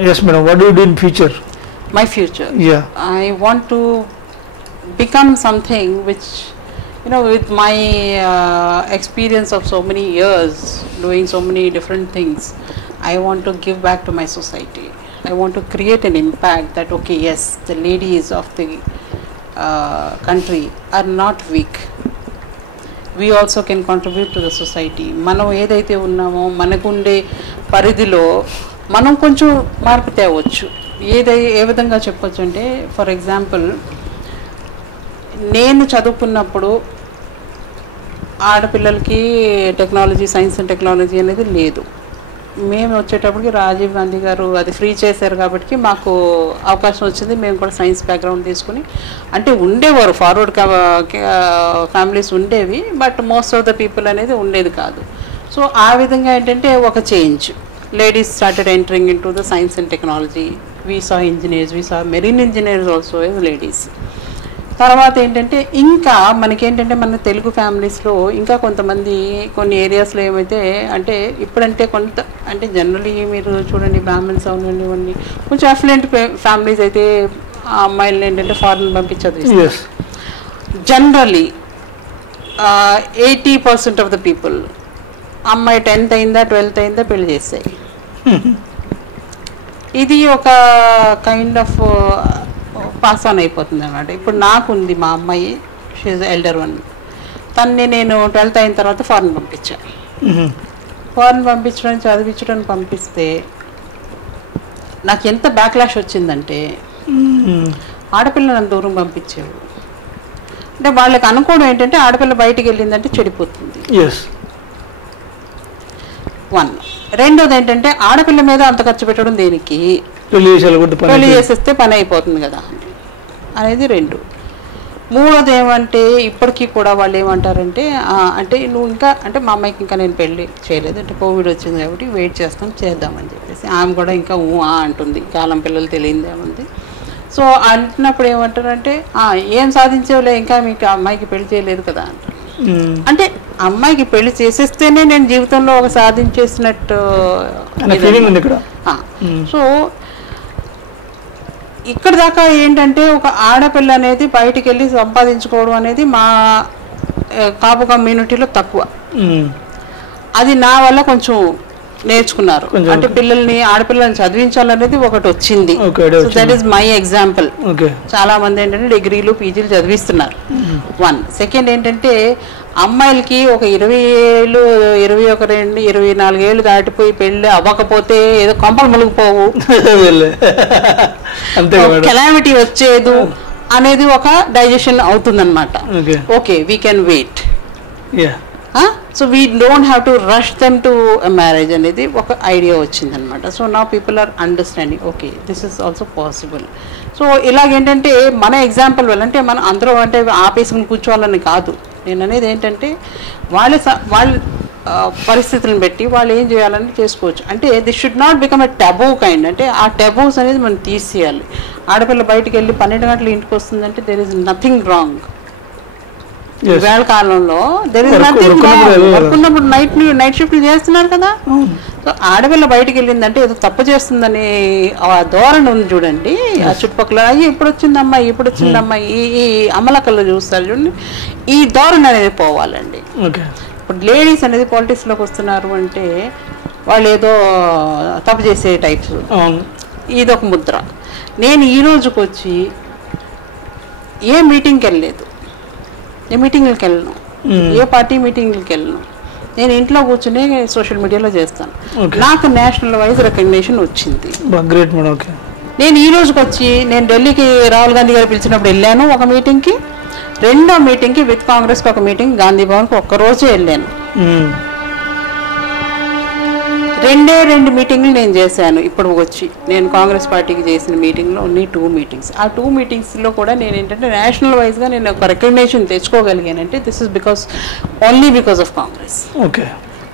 Yes, madam. What do you do in future? My future. Yeah. I want to become something which, with my experience of so many years doing so many different things, I want to give back to my society. I want to create an impact that, okay, yes, the ladies of the country are not weak. We also can contribute to the society. మనం ఏదైతే ఉన్నామో మనకుండే పరిధిలో మనం కొంచెం మార్పు తేవచ్చు. ఏ విధంగా చెప్పొచ్చు అంటే, ఫర్ ఎగ్జాంపుల్, నేను చదువుకున్నప్పుడు ఆడపిల్లలకి టెక్నాలజీ, సైన్స్ అండ్ టెక్నాలజీ అనేది లేదు. మేము వచ్చేటప్పటికి రాజీవ్ గాంధీ గారు అది ఫ్రీ చేశారు కాబట్టి మాకు అవకాశం వచ్చింది. మేము కూడా సైన్స్ బ్యాక్గ్రౌండ్ తీసుకుని, అంటే ఉండేవారు ఫార్వర్డ్ ఫ్యామిలీస్ ఉండేవి, but most of the people అనేది ఉండేది కాదు. సో ఆ విధంగా ఏంటంటే ఒక change, ladies started entering in to the science and technology. We saw engineers, we saw marine engineers also as ladies. తర్వాత ఏంటంటే ఇంకా మనకేంటంటే మన తెలుగు ఫ్యామిలీస్లో ఇంకా కొంతమంది కొన్ని ఏరియాస్లో ఏమైతే అంటే ఇప్పుడంటే అంటే జనరలీ మీరు చూడండి, బ్రాహ్మణ్స్ అవనివ్వండి, కొంచెం అఫ్లెంట్ ఫ్యామిలీస్ అయితే ఆ అమ్మాయిలను ఏంటంటే ఫారెన్ పంపించదు. జనరలీ 80% ఆఫ్ ద పీపుల్ అమ్మాయి 10th అయిందా 12th అయిందా పెళ్లి చేస్తాయి. ఇది ఒక కైండ్ ఆఫ్ పాస్ ఆన్ అయిపోతుంది అన్నమాట. ఇప్పుడు నాకుంది మా అమ్మాయి, షీఈ్ ఎల్డర్ వన్, తన్ని నేను 12th అయిన తర్వాత ఫారెన్ పంపించాను. ఫారెన్ పంపించడానికి చదివించడానికి పంపిస్తే నాకు ఎంత బ్యాక్లాష్ వచ్చిందంటే, ఆడపిల్లని దూరం పంపించేవాడు. అంటే వాళ్ళకి అనుకోవడం ఏంటంటే ఆడపిల్ల బయటికి వెళ్ళిందంటే చెడిపోతుంది. వన్. రెండోది ఏంటంటే ఆడపిల్ల మీద అంత ఖర్చు పెట్టడం దేనికి, పెళ్లి చేసేస్తే పని అయిపోతుంది కదా అనేది 2. మూడోది ఏమంటే ఇప్పటికీ కూడా వాళ్ళు ఏమంటారంటే, అంటే నువ్వు ఇంకా అంటే మా అమ్మాయికి ఇంకా నేను పెళ్ళి చేయలేదు, అంటే కోవిడ్ వచ్చింది కాబట్టి వెయిట్ చేద్దామని చెప్పేసి ఆమె కూడా ఇంకా అంటుంది, కాలం పిల్లలు తెలియదు ఏముంది. సో అంటున్నప్పుడు ఏమంటారంటే, ఏం సాధించేవులే, ఇంకా మీకు అమ్మాయికి పెళ్లి చేయలేదు కదా అంటారు. అంటే అమ్మాయికి పెళ్లి చేసేస్తేనే నేను జీవితంలో ఒక సాధించేసినట్టు. సో ఇక్కడ దాకా ఏంటంటే ఒక ఆడపిల్ల అనేది బయటికి వెళ్ళి సంపాదించుకోవడం అనేది మా కాపు కమ్యూనిటీలో తక్కువ. అది నా వల్ల కొంచెం నేర్చుకున్నారు. అంటే ఆడపిల్లల్ని చదివించాలనేది ఒకటి వచ్చింది. So that is my example. చాలా మంది ఏంటంటే డిగ్రీలు పీజీలు చదివిస్తున్నారు. 1. సెకండ్ ఏంటంటే అమ్మాయిలకి ఒక 20 ఏళ్ళు, 21, 24 ఏళ్ళు దాటిపోయి పెళ్ళి అవ్వకపోతే ఏదో కొంపలు మునిగిపోవు, కెలామిటీ వచ్చేదు అనేది ఒక డైజెషన్ అవుతుందన్నమాట. Okay, we can wait. So we don't have to rush them to marriage అనేది ఒక ఐడియా వచ్చిందనమాట. సో నా people are understanding, okay this is also possible. So ఇలాగేంటంటే మన ఎగ్జాంపుల్ వల్ల, అంటే మనం అందరూ అంటే ఆపేసుకుని కూర్చోవాలని కాదు, నేను అనేది ఏంటంటే వాళ్ళ పరిస్థితులను బట్టి వాళ్ళు ఏం చేయాలని చేసుకోవచ్చు. అంటే this should not become a taboo kind. అంటే ఆ టబూస్ అనేది మనం తీసేయాలి. ఆడపిల్ల బయటికి వెళ్ళి 12 గంటలు ఇంటికి వస్తుందంటే దెర్ ఇస్ నథింగ్ రాంగ్. వేళ కాలంలో there is nothing wrong. Work ఉన్నప్పుడు నైట్ షిఫ్ట్లు చేస్తున్నారు కదా. సో ఆడపిల్ల బయటికి వెళ్ళిందంటే ఏదో తప్పు చేస్తుందని ఆ ధోరణి ఉంది చూడండి. ఆ చుట్టుపక్కల ఇప్పుడు వచ్చిందమ్మా ఈ అమలకల్లో చూస్తారు చూడండి, ఈ ధోరణి అనేది పోవాలండి. ఇప్పుడు లేడీస్ అనేది పాలిటిక్స్లోకి వస్తున్నారు అంటే వాళ్ళు ఏదో తప్పు చేసే టైప్స్, ఇదొక ముద్ర. నేను ఈ రోజుకి వచ్చి ఏ మీటింగ్కి వెళ్ళలేదు, ఏ మీటింగ్లకి వెళ్ళను, ఏ పార్టీ మీటింగ్లకి వెళ్ళను. నేను ఇంట్లో కూర్చుని సోషల్ మీడియాలో చేస్తాను. నాకు నేషనల్ వైజ్ రికగ్నిషన్ వచ్చింది. నేను ఈ రోజుకి వచ్చి నేను ఢిల్లీకి రాహుల్ గాంధీ గారు పిలిచినప్పుడు వెళ్ళాను ఒక మీటింగ్కి. రెండో మీటింగ్కి విత్ కాంగ్రెస్కి ఒక మీటింగ్ గాంధీ భవన్కి ఒక్కరోజే వెళ్ళాను. 2 మీటింగ్లు నేను చేశాను. ఇప్పుడు వచ్చి నేను కాంగ్రెస్ పార్టీకి చేసిన మీటింగ్లో ఓన్లీ 2 మీటింగ్స్. ఆ 2 మీటింగ్స్లో కూడా నేను ఏంటంటే నేషనల్ వైజ్గా నేను ఒక రికగ్నేషన్ తెచ్చుకోగలిగానంటే this is only because of Congress.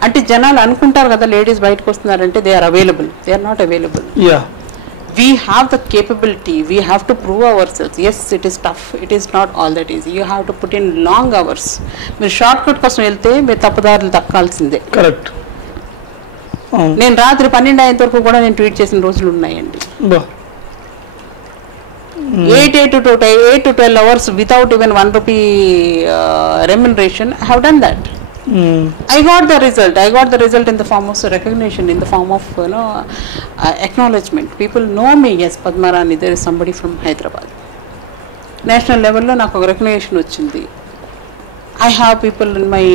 అంటే జనాలు అనుకుంటారు కదా లేడీస్ బయటకు వస్తున్నారంటే they are available, they are not available. We have the capability, we have to prove ourselves. Yes, it is tough, it is not all that easy. You have to put in long hours. మీరు short cut కోసం వెళ్తే మీరు తప్పుదారులు తక్కాల్సిందే. Correct. నేను రాత్రి 12 అయ్యేంత వరకు కూడా నేను ట్వీట్ చేసిన రోజులు ఉన్నాయండి. 8 to 12 hours without even 1 rupee remuneration. I have done that. I got the result in the form of recognition, in the form of acknowledgement. People know me, yes, Padma Rani, there is somebody from Hyderabad. National level lo naku recognition ochindi. I have people in my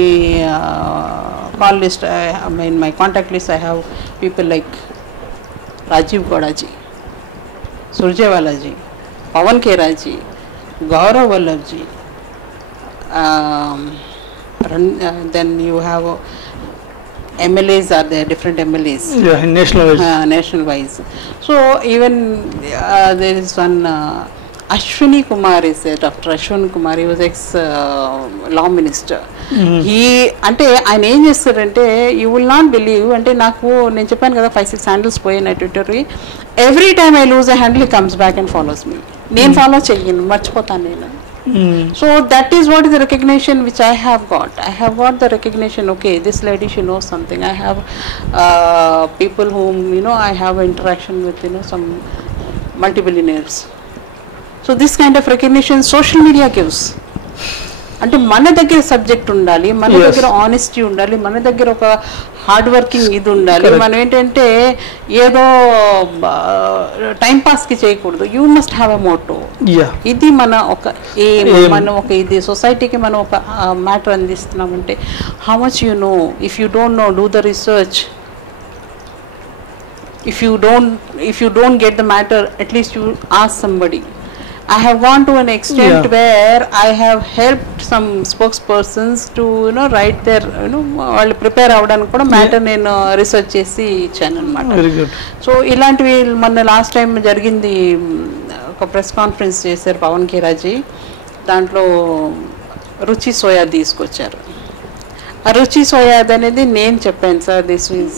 call list, in my contact list. I have people like Rajiv Godaji, Surjewala ji, Pawan Khera ji, Gaurav Vallabh ji. Then you have MLAs are there, different MLAs. Yeah, national wise. So even there is one Ashwini Kumar is there, Dr. Ashwini Kumar. He was ex law minister. He అంటే ఆయన ఏం చేస్తారంటే you will not believe, అంటే నాకు నేను చెప్పాను కదా 5-6 handles పోయిన Twitter. Every time I lose a handle comes back and follows మీ. నేను ఫాలో చెయ్యను, మర్చిపోతాను నేను. So that is what is the recognition which I have got. I have got the recognition, okay, this lady, she knows something. I have people whom, I have interaction with, some multi-billionaires. So this kind of recognition social media gives. అంటే మన దగ్గర subject ఉండాలి, మన దగ్గర honesty ఉండాలి, మన దగ్గర ఒక హార్డ్ వర్కింగ్ ఇది ఉండాలి. మనం ఏంటంటే ఏదో టైం పాస్కి చేయకూడదు. You must have a motto. ఇది మన ఒక మనం ఒక ఇది సొసైటీకి మనం ఒక మ్యాటర్ అందిస్తున్నామంటే how much you know. If you don't know, do the research. If you don't get the matter, at least you ask somebody. I have gone to an extent where I have helped some spokespersons to write their వాళ్ళు prepare అవ్వడానికి కూడా matter నేను research చేసి ఇచ్చాను అనమాట. So ఇలాంటివి మొన్న last time జరిగింది, ఒక ప్రెస్ కాన్ఫరెన్స్ చేశారు పవన్ ఖేరాజీ. దాంట్లో రుచి సోయాద్ తీసుకొచ్చారు. ఆ రుచి సోయాద్ అనేది నేను చెప్పాను, sir this is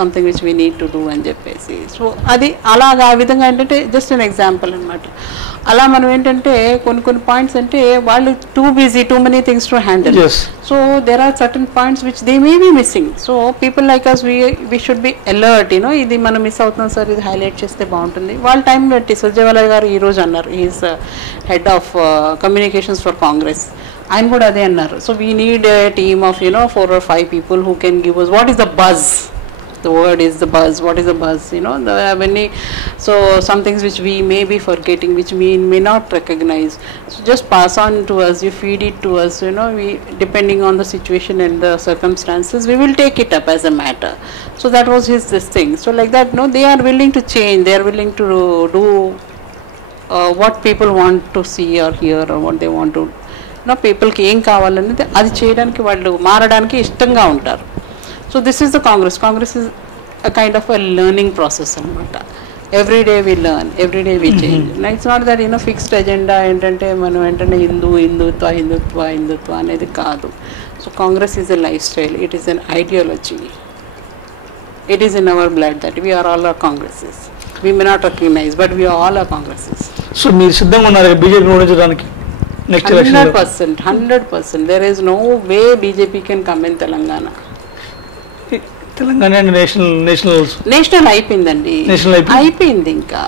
something which we need to do అని చెప్పేసి. సో అది అలాగా ఆ విధంగా ఏంటంటే జస్ట్ అన్ ఎగ్జాంపుల్ అనమాట. అలా మనం ఏంటంటే కొన్ని పాయింట్స్ అంటే వాళ్ళు too busy, too many things to handle. So there are certain points which they may be missing. So people like us we should be alert. ఇది మనం మిస్ అవుతున్నాం సార్, ఇది హైలైట్ చేస్తే బాగుంటుంది. వాళ్ళ టైం బట్టి సుర్జేవాలా గారు ఈరోజు అన్నారు, is head of communications for Congress. ఆయన కూడా అదే అన్నారు. So we need a team of 4 or 5 people who can give us what is the buzz. The word is the buzz. What is the buzz? So some things which we may be forgetting, which we may not recognize. So just pass on to us. You feed it to us. We, depending on the situation and the circumstances, we will take it up as a matter. So that was this thing. So like that, they are willing to change. They are willing to do what people want to see or hear, or what they want to. పీపుల్కి ఏం కావాలనేది అది చేయడానికి వాళ్ళు మారడానికి ఇష్టంగా ఉంటారు. So this is the Congress. Congress is a kind of a learning process అనమాట. Every day we learn, every day we change. It's not that fixed agenda ఏంటంటే మనం ఏంటంటే హిందుత్వ అనేది కాదు. So Congress is a life style. It is an ideology. It is in our blood that we are all are Congresses. We may not recognise, but we all are Congresses. So మీరు సిద్ధంగా ఉన్నారు BJP ఓడించడానికి? 100%. There is no way BJP can come in Telangana. Telangana national అయిపోయిందండి, అయిపోయింది. ఇంకా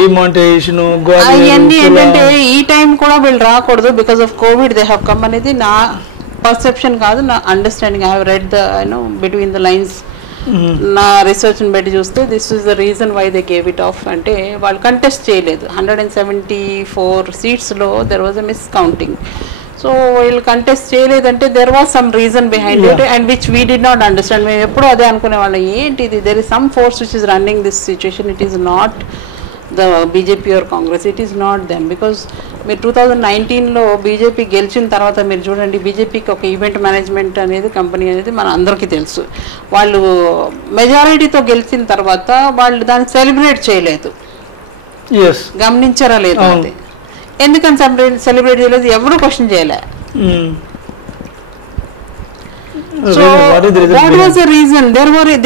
demonetisation అవన్నీ ఏంటంటే ఈ టైం కూడా వీళ్ళు రాకూడదు because of Covid they have come అనేది నా పర్సెప్షన్ కాదు, నా understanding. I have read the between the lines. నా రీసెర్చ్ని బట్టి చూస్తే this is the reason why they gave it off. అంటే వాళ్ళు కంటెస్ట్ చేయలేదు. 174 సీట్స్లో there was a miss counting. So వీళ్ళు కంటెస్ట్ చేయలేదంటే there was some reason behind it and which we did not understand. మేము ఎప్పుడూ అదే అనుకునేవాళ్ళం, ఏంటి ఇది, there is some force which is running this situation. It is not the BJP or Congress, it is not them. Because మీరు 2019లో BJP గెలిచిన తర్వాత మీరు చూడండి, బీజేపీకి ఒక ఈవెంట్ మేనేజ్మెంట్ అనేది కంపెనీ అనేది మన అందరికీ తెలుసు. వాళ్ళు మెజారిటీతో గెలిచిన తర్వాత వాళ్ళు దాన్ని సెలబ్రేట్ చేయలేదు. గమనించారా లేదు? అది ఎందుకని సెలబ్రేట్ చేయలేదు? ఎవరు క్వశ్చన్ చేయలే. So what was the reason?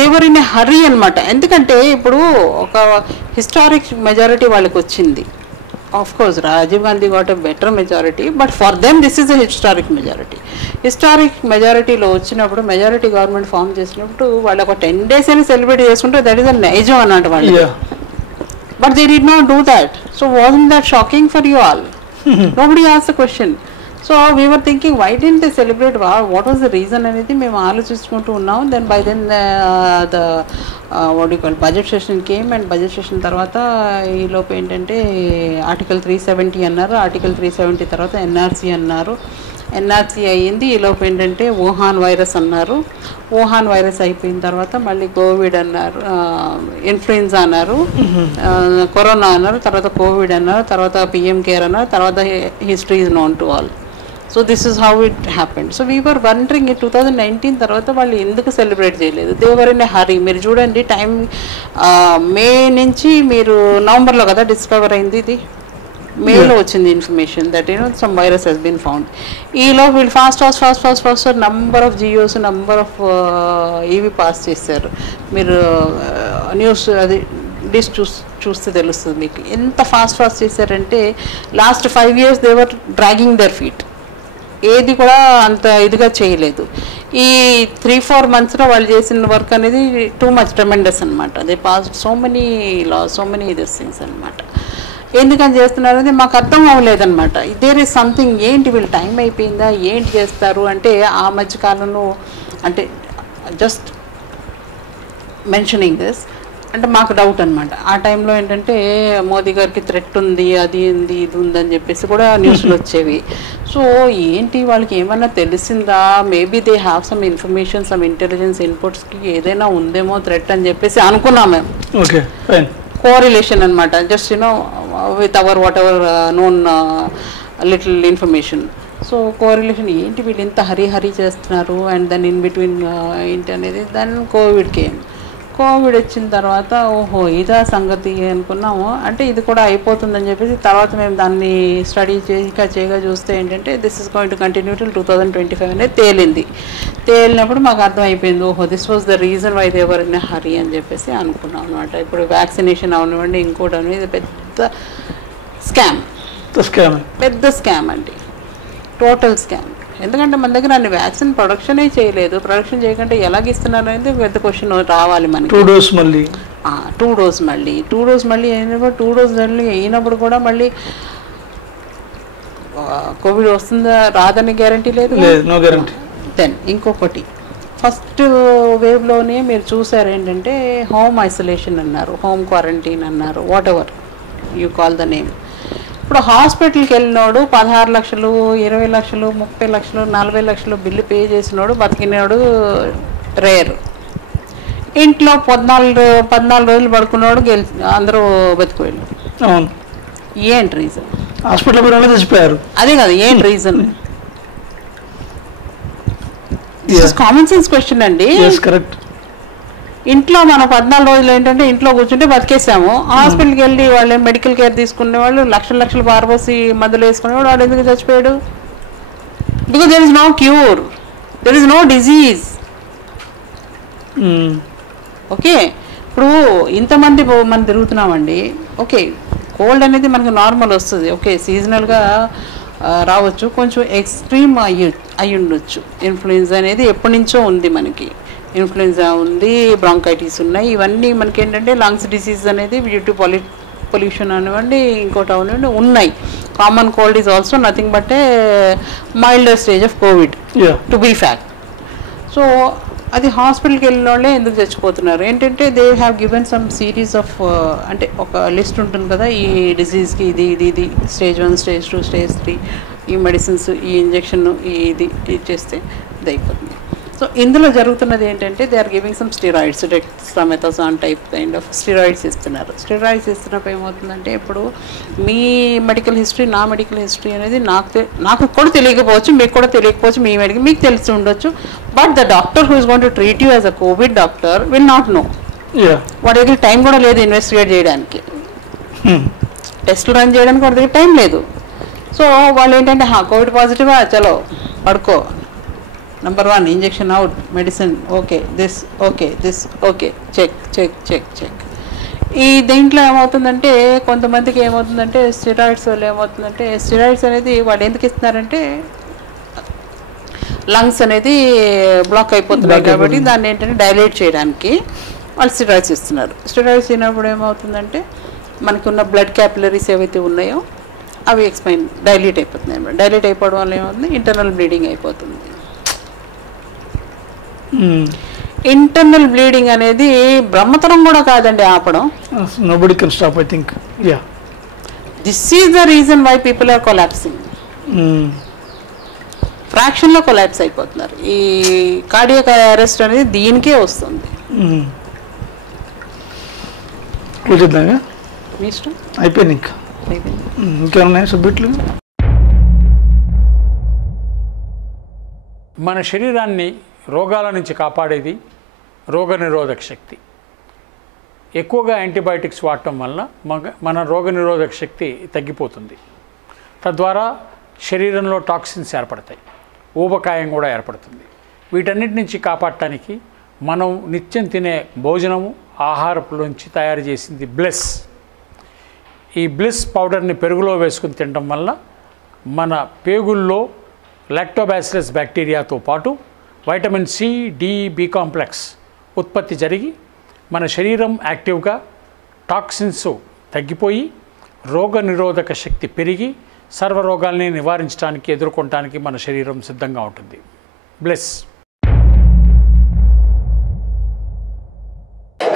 They were in a hurry అనమాట. ఎందుకంటే ఇప్పుడు ఒక హిస్టారిక్ మెజారిటీ వాళ్ళకి వచ్చింది of course Rajiv Gandhi got a better majority, but for them this is a historic majority. Historic majority లో వచ్చినప్పుడు majority government form చేసినప్పుడు వాళ్ళు ఒక 10 days అని సెలబ్రేట్ చేసుకుంటే దట్ ఈస్ అ నైజం అన్నట్టు వాళ్ళు. But they did not do that. So wasn't that shocking for you all? Nobody asked the question. So we were thinking why didn't they celebrate, what was the reason అనేది మేము ఆలోచించుకుంటూ ఉన్నాం. Then by then the what you call budget session came, and budget session తర్వాత ఈలోపు ఏంటంటే article 370 అన్నారు. Article 370 తర్వాత NRC అన్నారు. ఎన్ఆర్సీ అయ్యింది. ఈలోపు ఏంటంటే వుహాన్ వైరస్ అన్నారు. వుహాన్ వైరస్ అయిపోయిన తర్వాత మళ్ళీ కోవిడ్ అన్నారు, ఇన్ఫ్లుయెన్జా అన్నారు, కరోనా అన్నారు, తర్వాత కోవిడ్ అన్నారు, తర్వాత పిఎం కేర్ అన్నారు, తర్వాత history is known to all. So this is how it happened. So we were wondering 2019 తర్వాత వాళ్ళు ఎందుకు సెలబ్రేట్ చేయలేదు? దేవర్ ఇన్ ఏ హరీ. మీరు చూడండి టైం, మే నుంచి మీరు నవంబర్లో కదా డిస్కవర్ అయింది, ఇది మేలో వచ్చింది information that some virus has been found. ఈలో వీళ్ళు fast number of GOs, number of ఇవి పాస్ చేశారు. మీరు న్యూస్ అది డిష్ చూస్తే తెలుస్తుంది మీకు ఎంత ఫాస్ట్ చేశారంటే last 5 years they were dragging there feet. ఏది కూడా అంత ఇదిగా చేయలేదు. ఈ 3-4 monthsలో వాళ్ళు చేసిన వర్క్ అనేది టూ మచ్ ట్రెమెండస్ అనమాట. They pass so many laws, so many this things అనమాట. ఎందుకని చేస్తున్నారు అనేది మాకు అర్థం అవ్వలేదన్నమాట. దేర్ ఈజ్ సంథింగ్, ఏంటి వీళ్ళు టైం అయిపోయిందా, ఏంటి చేస్తారు అంటే ఆ మధ్యకాలంలో అంటే జస్ట్ మెన్షనింగ్ దిస్ అంటే మాకు డౌట్ అనమాట. ఆ టైంలో ఏంటంటే మోదీ గారికి థ్రెట్ ఉంది, అది ఉంది, ఇది ఉందని చెప్పేసి కూడా న్యూస్లు వచ్చేవి. సో ఏంటి వాళ్ళకి ఏమన్నా తెలిసిందా, maybe they have some information, some intelligence ఇన్పుట్స్కి ఏదైనా ఉందేమో థ్రెట్ అని చెప్పేసి అనుకున్నాం మేము. ఓకే, కోరిలేషన్ అనమాట, just with our whatever known little information. So correlation ఏంటి వీళ్ళు ఇంత హరీ చేస్తున్నారు, అండ్ దెన్ ఇన్ బిట్వీన్ ఏంటి అనేది. Then Covid came. కోవిడ్ వచ్చిన తర్వాత ఓహో ఇదా సంగతి అనుకున్నాము. అంటే ఇది కూడా అయిపోతుందని చెప్పేసి తర్వాత మేము దాన్ని స్టడీ చేయగా చూస్తే ఏంటంటే this is going to continue till 2025 అనేది తేలింది. తేలినప్పుడు మాకు అర్థం అయిపోయింది, ఓహో this was the reason why they were in hurry అని చెప్పేసి అనుకున్నాం అనమాట. ఇప్పుడు వ్యాక్సినేషన్ అవనివ్వండి, ఇంకోటి అనేది పెద్ద స్కామ్, పెద్ద స్కామ్ అండి, టోటల్ స్కామ్. ఎందుకంటే మన దగ్గర అన్ని వ్యాక్సిన్ ప్రొడక్షనే చేయలేదు. ప్రొడక్షన్ చేయకుంటే ఎలాగిస్తున్నారు అనేది పెద్ద క్వశ్చన్ రావాలి మనకి. 2 doses మళ్ళీ 2 doses మళ్ళీ అయినప్పుడు 2 doses మళ్ళీ అయినప్పుడు కూడా మళ్ళీ కోవిడ్ వస్తుందా రాదని గ్యారంటీ లేదు, నో గ్యారంటీ. దెన్ ఇంకొకటి ఫస్ట్ వేవ్లోనే మీరు చూసారు ఏంటంటే హోమ్ ఐసోలేషన్ అన్నారు, హోమ్ క్వారంటైన్ అన్నారు, what ever you call the name. ఇప్పుడు హాస్పిటల్కి వెళ్ళినోడు 16 లక్షలు, 20 లక్షలు, 30 లక్షలు, 40 లక్షలు బిల్లు పే చేసినోడు బతికినోడు రేర్. ఇంట్లో 14 రోజులు పడుకున్నాడు అందరూ బతికిపోయాడు. అవును, ఏంటి రీజన్? హాస్పిటల్ చచ్చిపోయారు. అదే కదా ఏంటి రీజన్? కామన్ సెన్స్ క్వశ్చన్ అండి. కరెక్ట్. ఇంట్లో మనం 14 రోజులు ఏంటంటే ఇంట్లో కూర్చుంటే బతికేసాము. హాస్పిటల్కి వెళ్ళి వాళ్ళు మెడికల్ కేర్ తీసుకునే వాళ్ళు లక్షలు పారబోసి మందులు వేసుకునేవాడు, వాడు ఎందుకు చచ్చిపోయాడు? Because there is no cure, there is no disease. Okay, ఇప్పుడు ఇంతమంది మనం తిరుగుతున్నామండి. ఓకే, కోల్డ్ అనేది మనకు నార్మల్ వస్తుంది, ఓకే సీజనల్గా రావచ్చు, కొంచెం ఎక్స్ట్రీమ్ అయ్యి ఉండొచ్చు. ఇన్ఫ్లుయెన్జా అనేది ఎప్పటి నుంచో ఉంది మనకి, ఇన్ఫ్లుయెన్జా ఉంది, బ్రాంకైటిస్ ఉన్నాయి, ఇవన్నీ మనకి ఏంటంటే లంగ్స్ డిసీజ్ అనేది డ్యూ టు పొల్యూషన్ అనివ్వండి, ఇంకోటి అవనివ్వండి ఉన్నాయి. Common cold is also nothing but a milder stage of COVID to be fact. So అది హాస్పిటల్కి వెళ్ళిన వాళ్ళే ఎందుకు చచ్చిపోతున్నారు ఏంటంటే they have given some series of అంటే ఒక లిస్ట్ ఉంటుంది కదా, ఈ డిజీజ్కి ఇది స్టేజ్ 1, స్టేజ్ 2, స్టేజ్ 3, ఈ మెడిసిన్స్, ఈ ఇంజెక్షన్, ఇది చేస్తే ఇది అయిపోతుంది. సో ఇందులో జరుగుతున్నది ఏంటంటే they are giving some steroids, dexamethasone type kind of steroids ఇస్తున్నారు. స్టెరాయిడ్స్ ఇస్తున్నప్పుడు ఏమవుతుందంటే ఇప్పుడు మీ మెడికల్ హిస్టరీ, నా మెడికల్ హిస్టరీ అనేది నాకు కూడా తెలియకపోవచ్చు, మీకు కూడా తెలియకపోవచ్చు, మీకు తెలిసి ఉండొచ్చు. But the doctor who is going to treat you as a COVID doctor will not know. వాడి దగ్గర టైం కూడా లేదు ఇన్వెస్టిగేట్ చేయడానికి, టెస్టులు రన్ చేయడానికి వాడి దగ్గర టైం లేదు. సో వాళ్ళు ఏంటంటే కోవిడ్ పాజిటివా, చలో పడుకో, number 1 injection out, medicine okay, this okay, this okay, check check check check. ఈ దీంట్లో ఏమవుతుందంటే కొంతమందికి ఏమవుతుందంటే స్టెరాయిడ్స్ వల్ల ఏమవుతుందంటే స్టెరాయిడ్స్ అనేది వాళ్ళు ఎందుకు ఇస్తున్నారంటే లంగ్స్ అనేది బ్లాక్ అయిపోతున్నాయి కాబట్టి దాన్ని ఏంటంటే డైలేట్ చేయడానికి వాళ్ళు స్టెరాయిడ్స్ ఇస్తున్నారు. స్టెరాయిడ్స్ ఇచ్చినప్పుడు ఏమవుతుందంటే మనకి ఉన్న బ్లడ్ క్యాపిలరీస్ ఏవైతే ఉన్నాయో అవి డైలేట్ అయిపోతున్నాయి అన్నమాట. డైలేట్ అయిపోవడం వల్ల ఏమవుతుంది ఇంటర్నల్ బ్లీడింగ్ అయిపోతుంది. ఇంటర్నల్ బ్లీడింగ్ అనేది బ్రహ్మతరం కూడా కాదండి ఆపడం. Nobody can stop, I think. Yeah. This is the reason why people are collapsing. ఫ్రాక్షన్లో కొలాప్స్ అయిపోతున్నారు. ఈ కార్డియాక్ అరెస్ట్ అనేది దీనికే వస్తుంది. కూర్చుద్దాగా మీ ఇష్టం. అయిపోయింది. ఇంకా ఇంకేమున్నాయి సబ్జెక్టులు? మన శరీరాన్ని రోగాల నుంచి కాపాడేది రోగనిరోధక శక్తి. ఎక్కువగా యాంటీబయాటిక్స్ వాడటం వల్ల మన రోగనిరోధక శక్తి తగ్గిపోతుంది. తద్వారా శరీరంలో టాక్సిన్స్ ఏర్పడతాయి, ఊబకాయం కూడా ఏర్పడుతుంది. వీటన్నిటి నుంచి కాపాడటానికి మనం నిత్యం తినే భోజనము ఆహారపు నుంచి తయారు చేసింది బ్లెస్. ఈ బ్లెస్ పౌడర్ని పెరుగులో వేసుకుని తినడం వల్ల మన పేగుల్లో లాక్టోబాసిలస్ బ్యాక్టీరియాతో పాటు vitamin C, D, B complex ఉత్పత్తి జరిగి మన శరీరం యాక్టివ్గా టాక్సిన్స్ తగ్గిపోయి రోగనిరోధక శక్తి పెరిగి సర్వరోగాల్ని నివారించడానికి ఎదుర్కొనడానికి మన శరీరం సిద్ధంగా ఉంటుంది. Bless.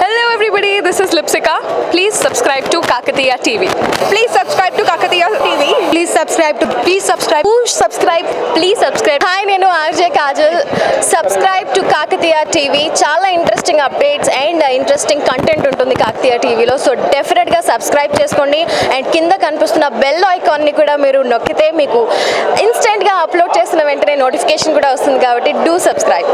Hello everybody, this is Lipsika. Please subscribe to Kakatiya TV. Please subscribe to Kakatiya TV. Please subscribe. Push subscribe. Please subscribe. Hi, nenu RJ Kajal. Subscribe to Kakatiya TV. Chala interesting updates and interesting content untundi Kakatiya TV lo. So definitely ga subscribe cheskondi and kinda kanipustunna bell icon ni kuda meeru nokkite meeku instant ga upload chesina ventane notification kuda vastundi kabatti do subscribe.